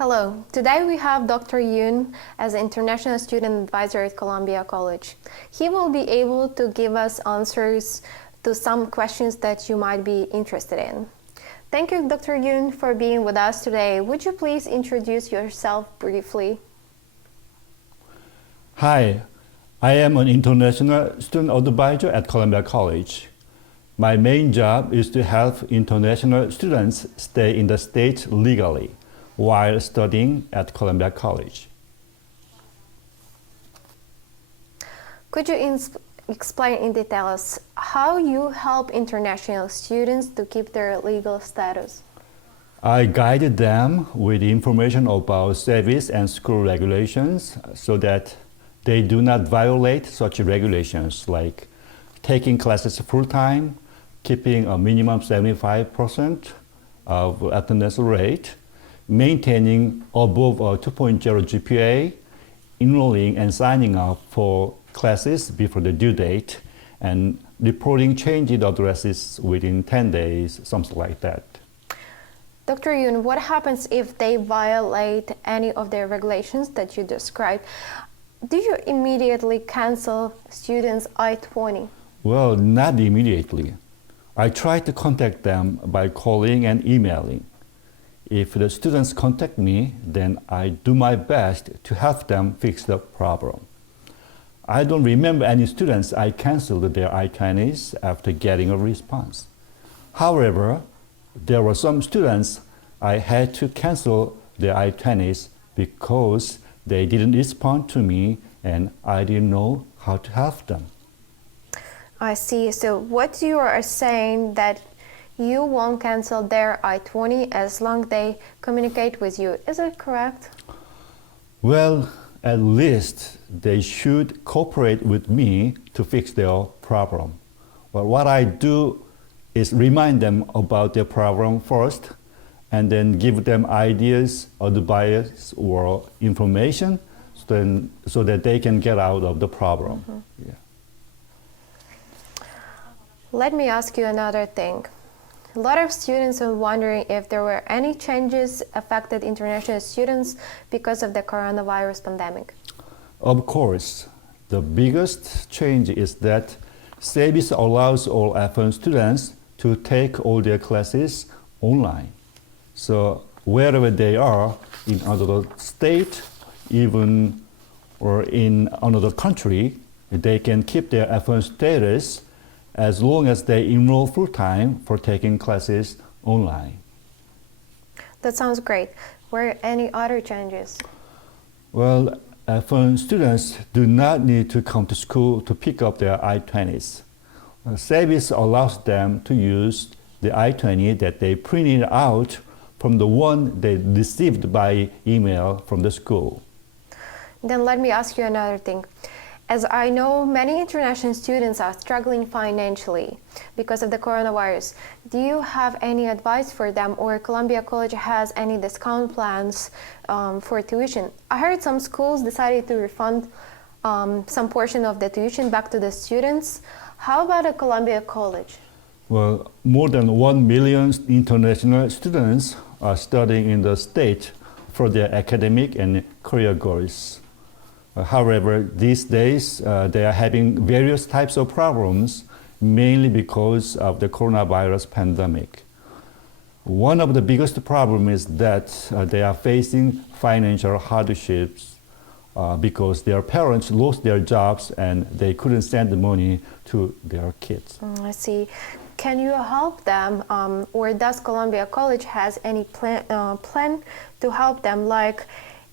Hello, today we have Dr. Yoon as an international student advisor at Columbia College. He will be able to give us answers to some questions that you might be interested in. Thank you, Dr. Yoon, for being with us today. Would you please introduce yourself briefly? Hi, I am an international student advisor at Columbia College. My main job is to help international students stay in the States legally while studying at Columbia College. Could you explain in details how you help international students to keep their legal status? I guided them with information about service and school regulations so that they do not violate such regulations like taking classes full-time, keeping a minimum 75% of attendance rate, maintaining above a 2.0 GPA, enrolling and signing up for classes before the due date, and reporting changed addresses within 10 days, something like that. Dr. Yoon, what happens if they violate any of the regulations that you described? Do you immediately cancel students I-20? Well, not immediately. I try to contact them by calling and emailing. If the students contact me, then I do my best to help them fix the problem. I don't remember any students I canceled their I-20s after getting a response. However, there were some students I had to cancel their I-20s because they didn't respond to me and I didn't know how to help them. I see. So what you are saying that you won't cancel their I-20 as long as they communicate with you. Is it correct? Well, at least they should cooperate with me to fix their problem. But what I do is remind them about their problem first and then give them ideas, advice, or information so that they can get out of the problem. Mm-hmm. Yeah. Let me ask you another thing. A lot of students are wondering if there were any changes affected international students because of the coronavirus pandemic. Of course, the biggest change is that SABIS allows all F1 students to take all their classes online. So wherever they are, in another state, even or in another country, they can keep their F1 status as long as they enroll full-time for taking classes online. That sounds great. Were any other changes? Well, F1 students do not need to come to school to pick up their I-20s. SABIS allows them to use the I-20 that they printed out from the one they received by email from the school. Then let me ask you another thing. As I know, many international students are struggling financially because of the coronavirus. Do you have any advice for them, or Columbia College has any discount plans for tuition? I heard some schools decided to refund some portion of the tuition back to the students. How about a Columbia College? Well, more than 1 million international students are studying in the state for their academic and career goals. However, these days they are having various types of problems, mainly because of the coronavirus pandemic. One of the biggest problems is that they are facing financial hardships because their parents lost their jobs and they couldn't send the money to their kids. I see. Can you help them, or does Columbia College has any plan to help them, like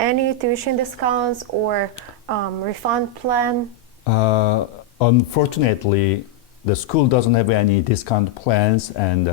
any tuition discounts or refund plan? Unfortunately, the school doesn't have any discount plans, and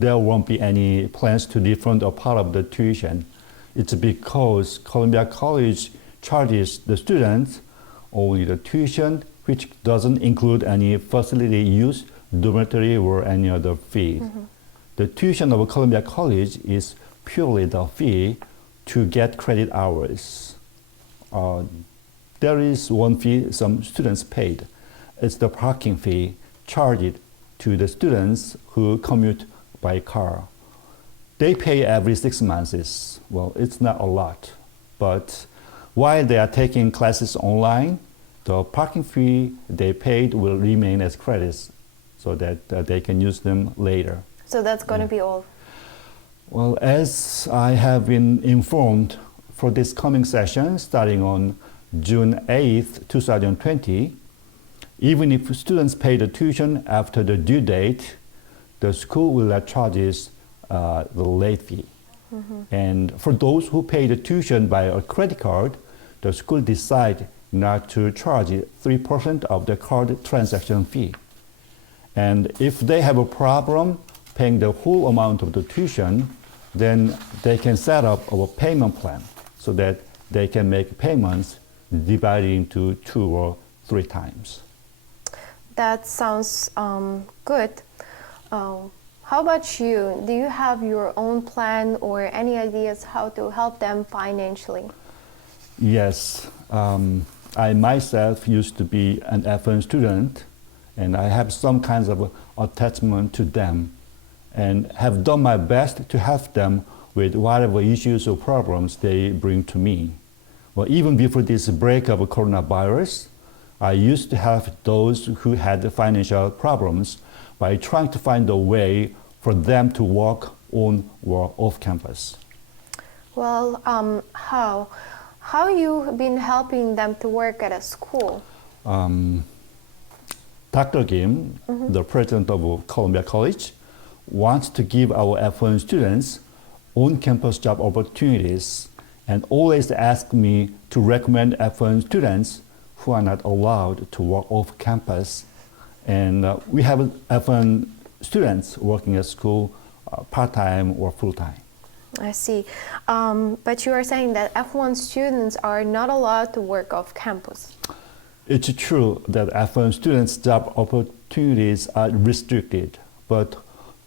there won't be any plans to refund a part of the tuition. It's because Columbia College charges the students only the tuition, which doesn't include any facility use, dormitory, or any other fee. Mm-hmm. The tuition of Columbia College is purely the fee to get credit hours. There is one fee some students paid. It's the parking fee charged to the students who commute by car. they pay every 6 months. Well, it's not a lot. But while they are taking classes online, the parking fee they paid will remain as credits so that they can use them later. So that's going to be all. Well, as I have been informed, for this coming session, starting on June 8th, 2020, even if students pay the tuition after the due date, the school will not charge the late fee. And for those who pay the tuition by a credit card, the school decide not to charge 3% of the card transaction fee. And if they have a problem paying the whole amount of the tuition, then they can set up a payment plan so that they can make payments divided into 2 or 3 times. That sounds good. How about you? Do you have your own plan or any ideas how to help them financially? Yes, I myself used to be an F1 student, and I have some kinds of attachment to them and have done my best to help them with whatever issues or problems they bring to me. Well, even before this break of coronavirus, I used to help those who had financial problems by trying to find a way for them to work on or off campus. Well, how? How you been helping them to work at a school? Dr. Kim, the president of Columbia College, wants to give our F1 students on-campus job opportunities and always ask me to recommend F1 students who are not allowed to work off campus. And we have F1 students working at school part-time or full-time. I see. But you are saying that F1 students are not allowed to work off campus. It's true that F1 students' job opportunities are restricted, but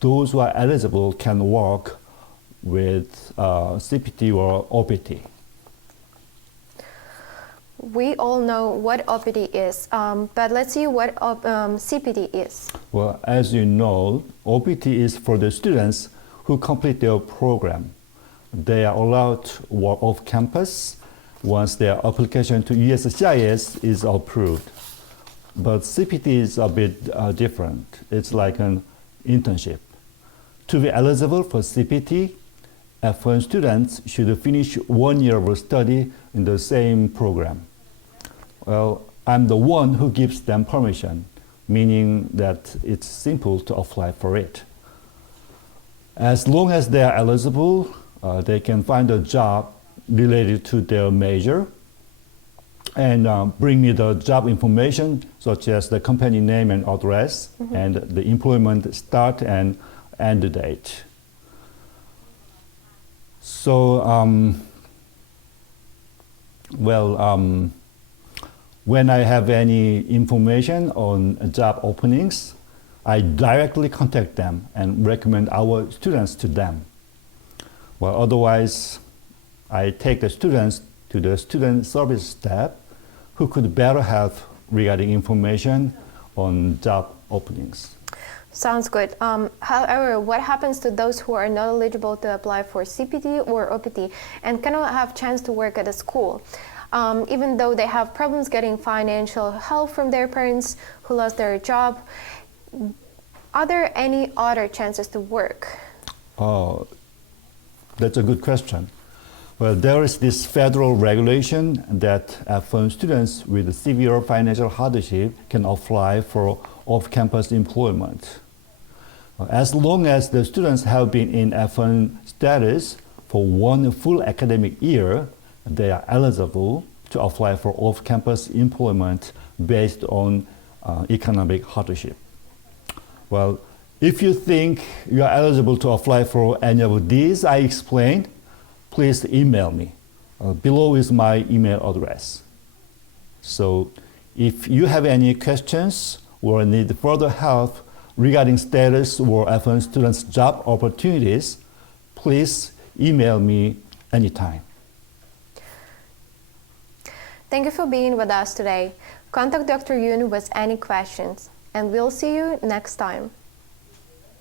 those who are eligible can work with CPT or OPT. We all know what OPT is, but let's see what CPT is. Well, as you know, OPT is for the students who complete their program. They are allowed to work off campus once their application to USCIS is approved. But CPT is a bit different. It's like an internship. To be eligible for CPT, F1 students should finish 1 year of study in the same program. Well, I'm the one who gives them permission, meaning that it's simple to apply for it. As long as they are eligible, they can find a job related to their major and bring me the job information, such as the company name and address, and the employment start and end date. So, when I have any information on job openings, I directly contact them and recommend our students to them. Well, otherwise, I take the students to the student service staff who could better help regarding information on job openings. Sounds good. However, what happens to those who are not eligible to apply for CPT or OPT and cannot have chance to work at a school? Even though they have problems getting financial help from their parents who lost their job, are there any other chances to work? Oh, that's a good question. Well, there is this federal regulation that F1 students with severe financial hardship can apply for off-campus employment. As long as the students have been in F1 status for 1 full academic year, they are eligible to apply for off-campus employment based on economic hardship. Well, if you think you are eligible to apply for any of these I explained, please email me. Below is my email address. So if you have any questions or need further help regarding status or F1 students' job opportunities, please email me anytime. Thank you for being with us today. Contact Dr. Yoon with any questions, and we'll see you next time.